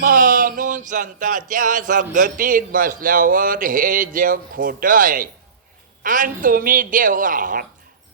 म्हणून संतांच्या संगतीत बसल्यावर हे जग खोटं आहे. आणि तुम्ही देव आहात.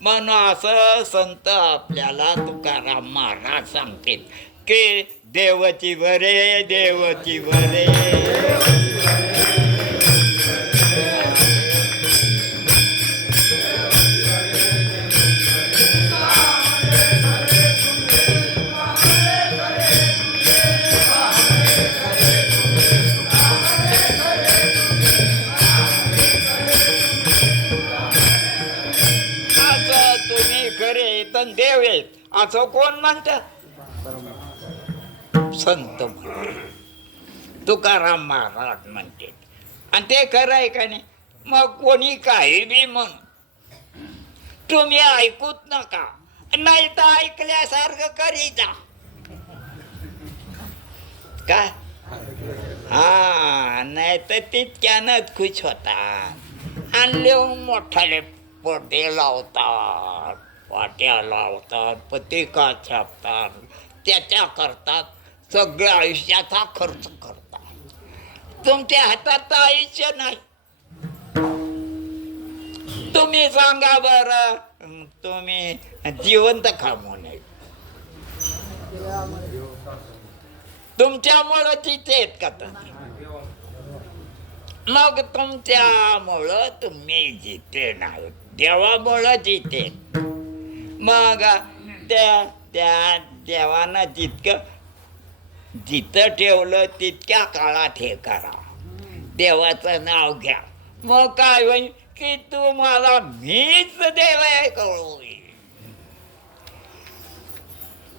म्हणून असं संत आपल्याला तुकाराम महाराज सांगतील की देवची बरे देवची बरे असं कोण म्हणतं? संत तुकाराम महाराज म्हणते. आणि ते खरं आहे का नाही? मग कोणी काही बी म्हण तुम्ही ऐकूच नका. नाही तर ऐकल्यासारखं करी जा. काय हा नाही तर तितक्यानच खुश होता. आणले मोठाले पडदे लावतात. वाट्या लावतात पत्रिका छापतात त्याच्या करतात सगळ्या आयुष्याचा खर्च करतात. तुमच्या हातात तर आयुष्य नाही. तुम्ही सांगा बर तुम्ही जिवंत खामू नये तुमच्यामुळं तिथे आहेत का मग तुमच्यामुळं तुम्ही जिथे नाही देवामुळं जिथे मग त्या त्या देवानं जितकं जिथं ठेवलं तितक्या काळात हे करा. देवाचं नाव घ्या. मग काय होईल की तू मला मीच देव आहे कळू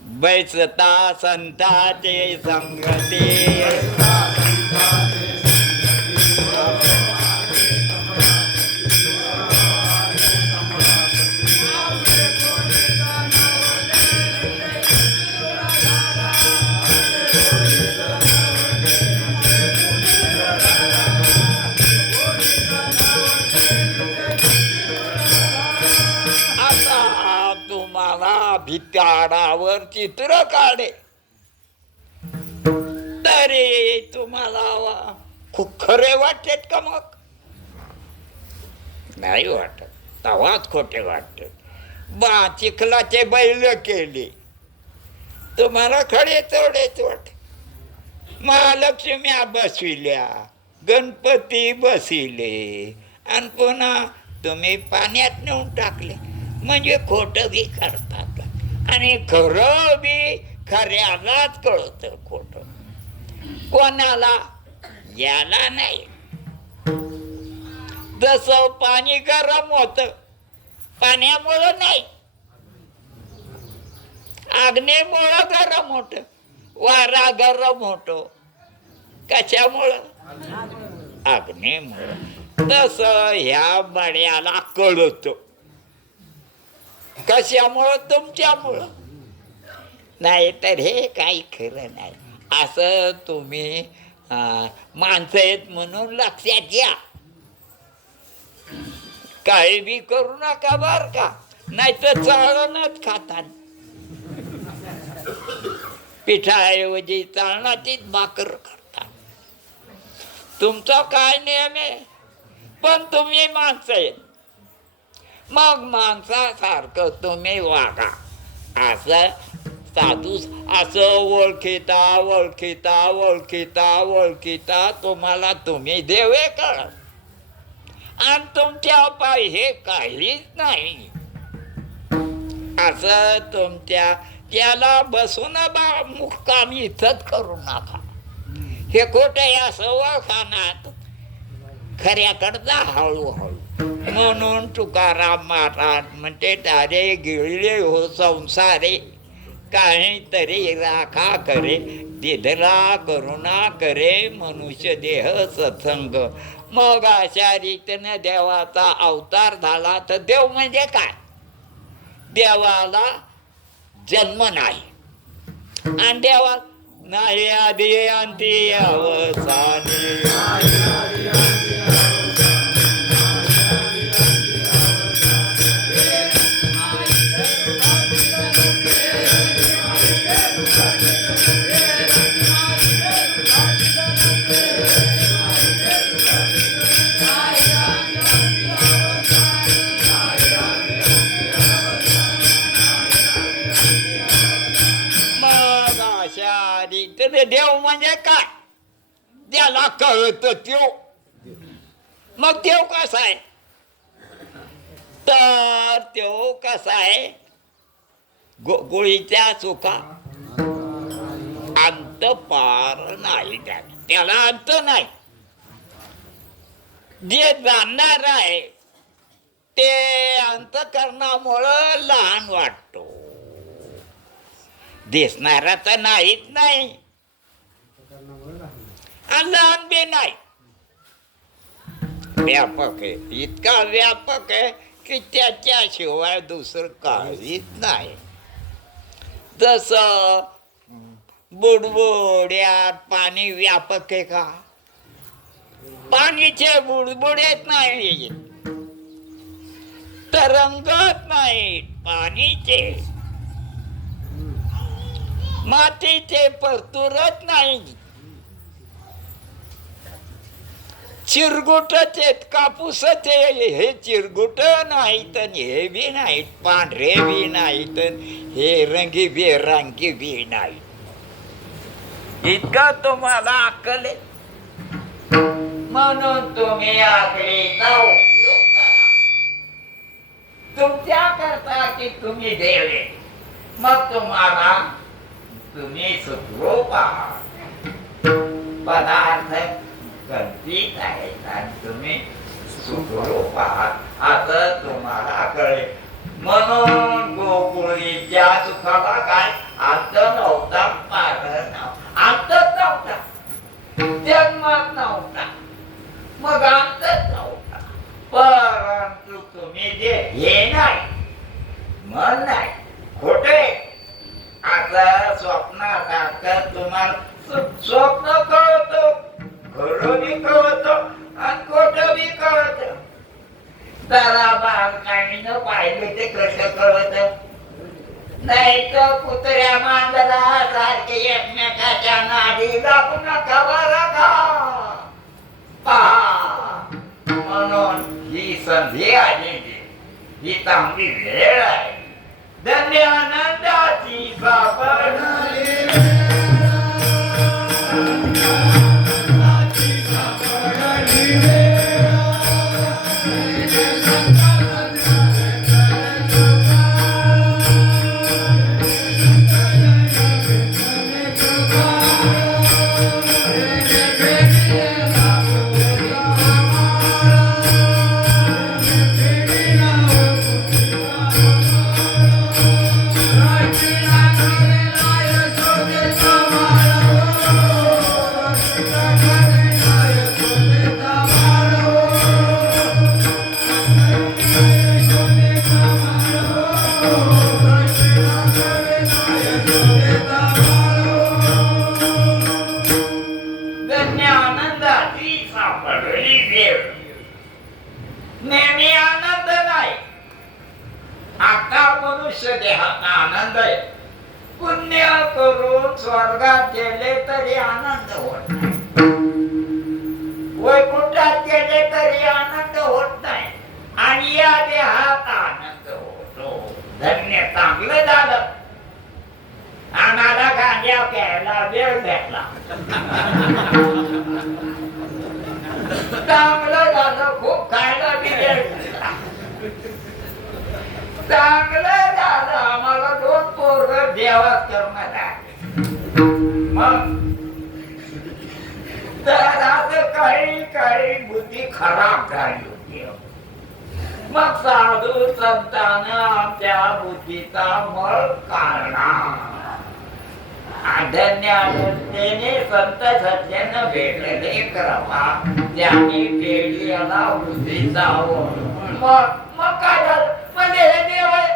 बैसता संताचे संगती. झाडावर चित्र काढे. तरी तुम्हाला वा- खूप खरे वाटतेत का मग? नाही वाटत. तवाच खोटे वाटत. बा चिखलाचे बैल केले. तुम्हाला खडे तेवढेच वाट महालक्ष्म्या बसविल्या. गणपती बसिले आणि पुन्हा तुम्ही पाण्यात नेऊन टाकले. म्हणजे खोटं बी करता. आणि खरं बी खऱ्यालाच कळतं खोटं. कोणाला याला नाही. जस पाणी गरम होत पाण्यामुळं नाही. आग्नेमुळं गरम होत वारा गरम होतो. कशामुळं? आग्नेमुळं तस ह्या बड्याला कळतो. कशामुळं? तुमच्यामुळं. नाही तर हे काही खरं नाही. असं तुम्ही माणसं आहेत म्हणून लक्षात घ्या. काही बी करू नका बर का. नाही तर चाळणच खातात. पिठाऐवजी चाळणाचीच भाकर करतात. तुमचा काय नियम आहे? पण तुम्ही माणसं आहेत. मग माणसासारखं तुम्ही वागा. असं साधू असं ओळखिता ओळखिता ओळखिता ओळखिता तुम्हाला तुम्ही देवे कळत. आणि तुमच्या पाय हे काहीच नाही. असं तुमच्या त्याला बसून बा मुक्काम इथंच करू नका. हे खोटं या सवाखानात खऱ्याकडचा हळूहळू. म्हणून तुकाराम महाराज म्हणते तारे गिळले हो संसारे काहीतरी राखा करे दिदला करुणा करे मनुष्य देह सत्संग. मग अशा रीतीनं देवाचा अवतार झाला तर देव म्हणजे काय? देवाला जन्म नाही. आणि देवा नाही आधी अंती अवसानी देव म्हणजे काय? त्याला कळत त्यो. मग देव कसा आहे? तर त्यो कसा आहे? गो गोळीच्या चुका. अंत पार नाही त्याला अंत नाही. जे जाणणार आहे ते अंतकरणामुळं लहान वाटतो. दिसणारा तर नाहीच नाही. लहान बी नाही. व्यापक आहे. इतका व्यापक आहे की त्याच्याशिवाय दुसरं काहीच नाही. जसं बुडबुड्यात पाणी व्यापक आहे का? पाणीचे बुडबुडेत नाही. तरंगत नाहीत पाणीचे. मातीचे परतुरत नाही. चिरगुटच आहेत कापूसच हे चिरगुट नाहीत आणि हे बी नाहीत पांढरे बी नाहीत हे रंगी बेरंगी बी नाहीत. इतकं तुम्हाला अक्कल आहे? म्हणून तुम्ही अकलीचा उपयोग करा तुमच्या करता की तुम्ही देवे. मग तुम्हाला तुम्ही सुखरूप आहात. पदार्थ गंभीर आहेत आणि तुम्ही सुखरूप आहात. असं तुम्हाला कळेल. म्हणून गोकुळीच्या सुखाला काय? आता नव्हता पार नव्हता अंतच नव्हता. जन्मात नव्हता. मग अंतच नव्हता. परंतु तुम्ही जे हे नाही मन नाही खोटे आता स्वप्नासारखं तुम्हाला स्वप्न कळतो. खरं बी आणि खोट बी कळत. जरा बालकाणीनं पाहिलं ते कसं कळतं. नाही तर कुत्र्या मांडला सारखे एकमेकाच्या नाडी लागू नका बरं का पहा म्हणून ही संधी आलेली ही चांगली वेळ आहे. धन्य आनंदाची सापडली मनुष्य देहात आनंद आहे. पुण्य करून स्वर्गात गेले तरी आनंद होत नाही. वैकुंठात गेले तरी आनंद होत नाही. आणि या देहात आनंद होतो. धन्य चांगलं झालं. आम्हाला गांड्या प्यायला वेळ भेटला. चांगलं झालं खूप खायला बी वेळ चांगलं झालं. आम्हाला दोन पोर देवा करण्यात मग? काही काही बुद्धी खराब झाली होती. मग साधू संतान आमच्या बुद्धीचा मळ काढला धन्याने संत सज्जन भेटले क्रमा त्यांनी पेढीला बुद्धीचा मग मग काय झालं म्हणजे हे देव आहे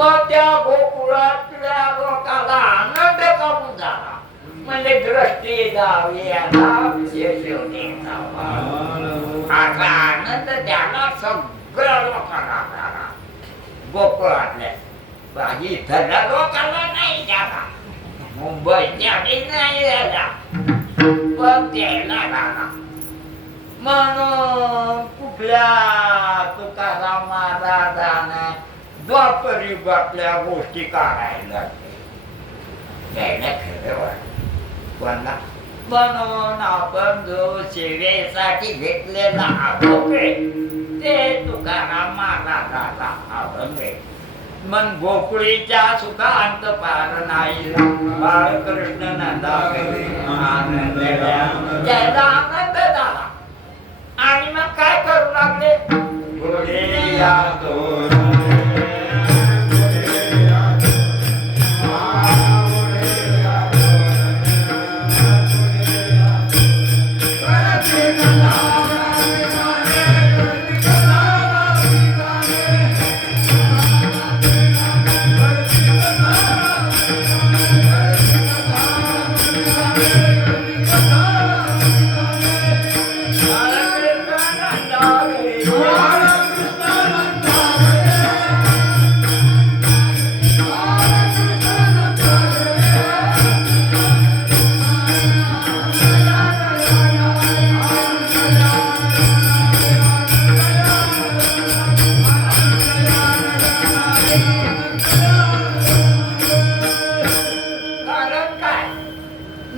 मग त्या गोकुळातल्या लोकाला आनंद करून झाला म्हणजे दृष्टी जावी आता आनंद त्याला सगळ्या लोकांना झाला गोकुळातल्या बाकी इथल्या लोकांना नाही झाला मुंबईच्या नाही झाला पण द्यायला लागला म्हणून कुठल्या तुकाराम महाराजानं द्वापर युगातल्या गोष्टी काढायला लागल्या. खरं वाटलं. कोणला? म्हणून आपण जो सेवेसाठी घेतलेला अभंग ते तुकाराम महाराजाचा अभंग मन गोकुळीच्या सुखा अंत पार नाही. बाळकृष्ण नंदा आनंद त्याला आनंद झाला आणि मग काय करू लागले?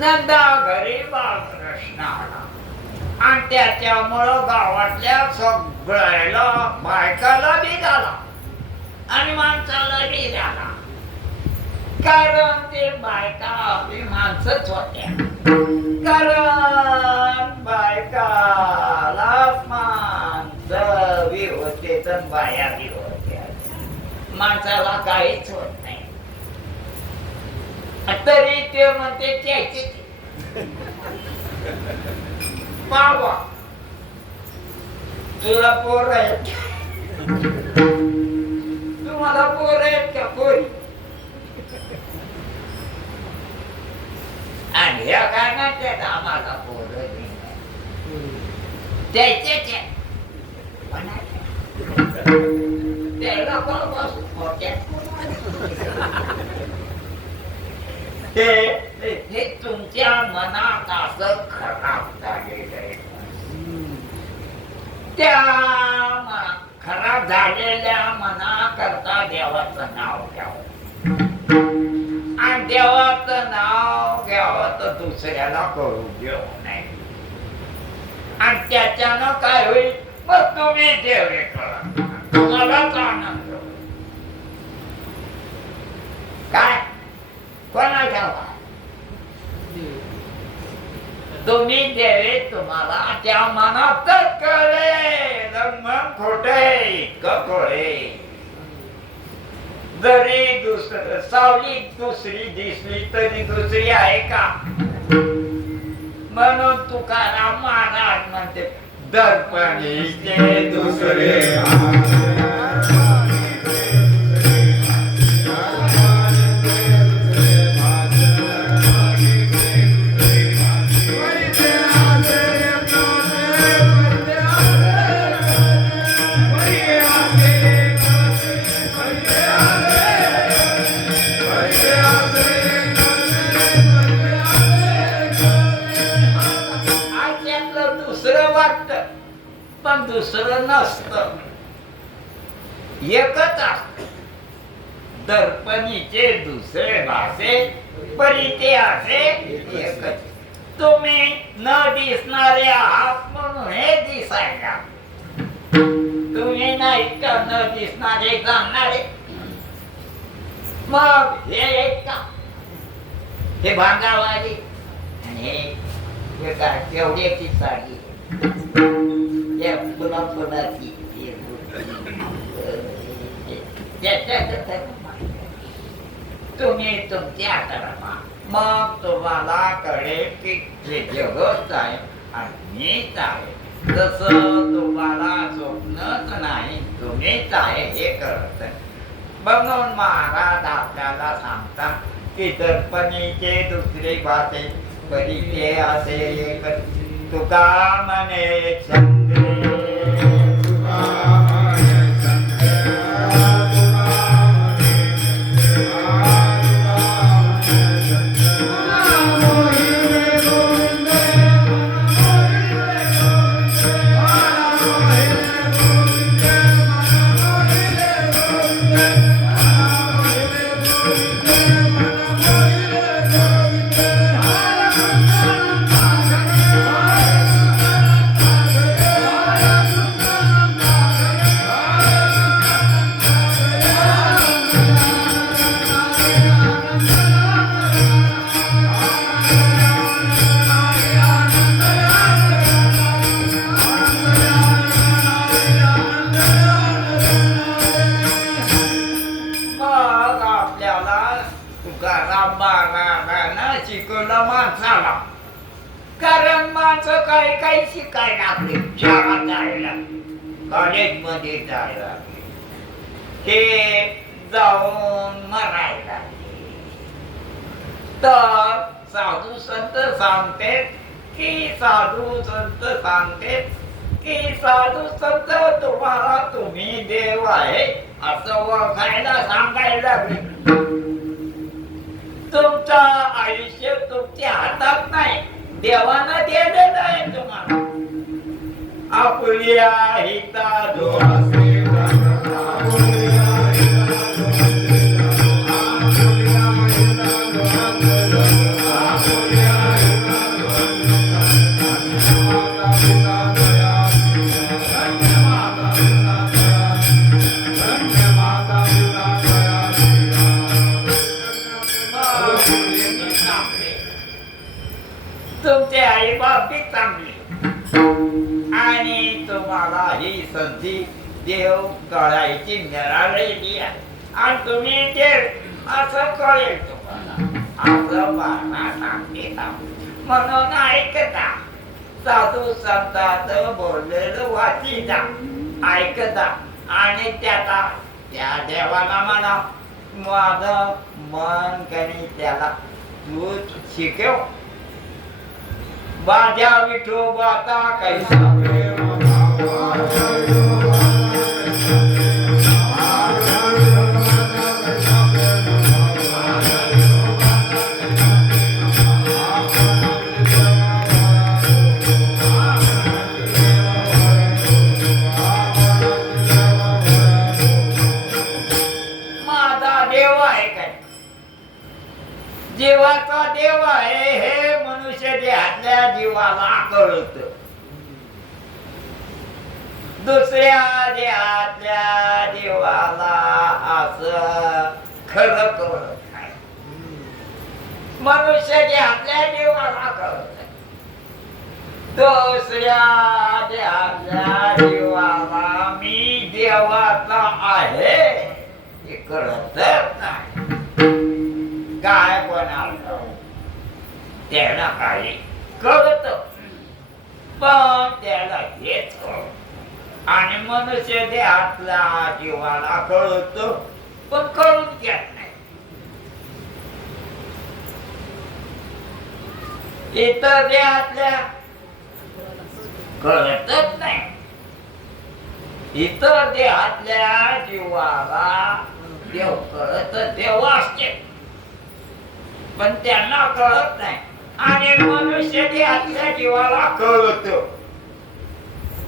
नंदा घरी बाळकृष्ण आला आणि त्याच्यामुळं गावातल्या सगळ्याला बायकाला बी झाला. आणि माणसाला बी झाला. कारण ते बायका आपली माणसंच होत्या. कारण बायकाला माणसं बी होते तर बाया बी होत्या. माणसाला काहीच होत तरी ते म्हणते त्याचे बाबा तुला पोर आहेत तुम्हाला पोर आहेत का? पोरी आणि ह्या काय नाही. त्यात आम्हाला पोर त्याचे त्याला बाबा मोठ्या ते हे तुमच्या मनात असं खराब झालेलं आहे. त्या खराब झालेल्या मनाकरता देवाचं नाव घ्यावं. आणि देवाचं नाव घ्यावं तर दुसऱ्याला करू देऊ नये. आणि त्याच्यानं काय होईल? मग तुम्ही देवे करा. तुम्हालाच आनंद होईल. काय कोणा ठेवा तुम्ही देवे तुम्हाला त्या मनात कळे मन खोटे इतकं जरी दुसर सावली दुसरी दिसली तरी दुसरी आहे का? म्हणून तुकाराम महाराज म्हणते दर्पणी दुसरे दुसरं नसत एकच असत. दर्पणीचे दुसरे भाषे परी ते असे एकच. तुम्ही न दिसणारे आहात म्हणून हे दिसायला. तुम्ही नाही का न दिसणारे जाणणारे मग हे एक का? हे भांगावाली. आणि हे हे काय? तेवढ्याची साडी. या तुम्ही तुमच्या मग तुम्हाला कळेल की जगत आहे आणि मीच आहे तुम्हाला स्वप्नच नाही तुम्हीच आहे हे कळत म्हणून महाराज आपल्याला सांगतात की दर्पणीचे दुसरे भाषे कधी असे तुका म्हणे माणसं काही काही शिकायला लागले? शाळा जायला. कॉलेजमध्ये जायला ते जाऊन मरायला तर साधू संत सांगते की साधू संत सांगते की साधू संत तुम्हाला तुम्ही देव आहे असं ओळखायला सांगायला लागले. तुमचं आयुष्य तुमच्या हातात नाही. देवाना दिलेलं आहे तुम्हाला. आपल्या हिता जोडासे देव कळायची मिळालेली आहे आणि तुम्ही ते असं कळेल तुम्हाला. असं बाणा सांगते म्हणून ऐकता. साधू संतात बोललेलं वाचिता. ऐकता. आणि त्याचा त्या देवाला म्हणा माझं मन कणी त्याला तू शिकव. माझ्या विठोबाचा कैसा देहातल्या कळत. दुसऱ्या देहातल्या देवाला असं खरं कळत नाही. मनुष्य देहातल्या देवाला कळत दुसऱ्या देहातल्या देवाला मी देवाचा आहे हे कळत नाही. काय कोणाला त्याला काही करत. पण त्याला येत. आणि मनुष्य देहातला जीवाला कळत पण करून घेत नाही. इतर देहातल्या कळतच नाही. इतर देहातल्या जीवाला देव कळत देव असते. पण त्यांना कळत नाही. आणि मनुष्य ते देहातल्या जीवाला कळत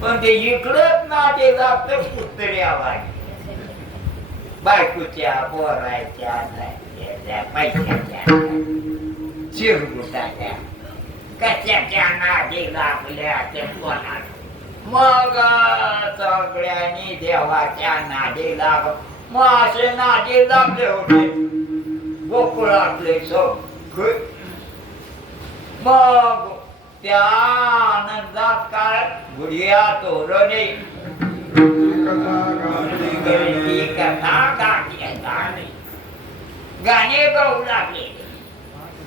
पण ते इकडत ना ते जात पुतळ्या बायकोच्या बोरायच्या त्याच्या पैशाच्या चिरगुटाच्या कशाच्या नादी लागल्या ते कोणा मग सगळ्यांनी देवाच्या नादी लाग मग असे नादी लागले होते. गोकुळातले सगळे मग त्या आनंदात काय गुडिया तोरणे गाणे. गाऊ लागले.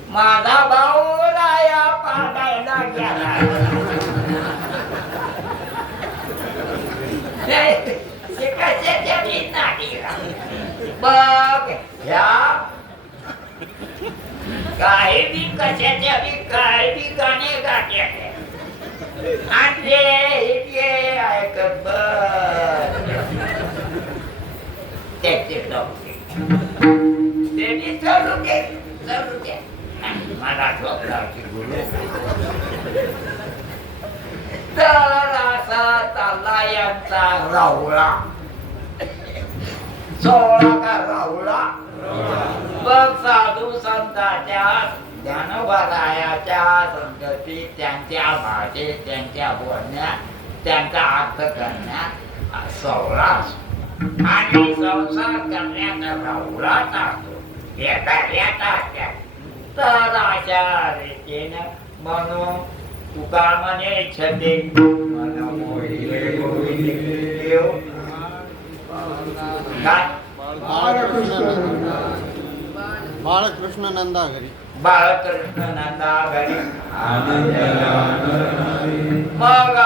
माझा भाऊ राया पाडायला गेला. ते- ते बघ ह्या काही बी कशाच्या बी काय बी गाणे गाते. आणले ते ऐकत त्याचे चालू दे चालू मला झोपलाची गुरु तर असा चालला यांचा राहुळा. सोळा का राहुळा. बघ साधू संतांच्या ज्ञानोबारायाच्या संगती त्यांच्या भाषेत त्यांच्या बोलण्यात त्यांचा अर्थ करण्यात असतो. आणि संसार येता येता त्या तर अशा रीतीनं म्हणून तुका म्हणे छते. मन मोहिले गोविंद देव काय बाळकृष्ण नंदा घरी बाळकृष्ण नंदा घरी मग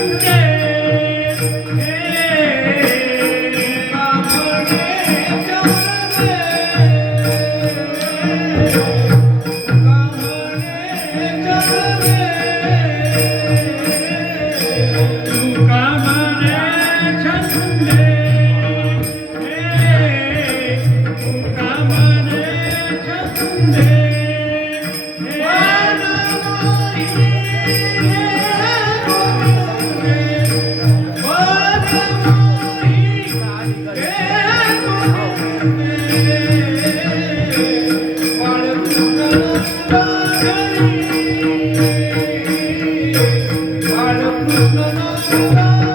Yeah. no, no, no,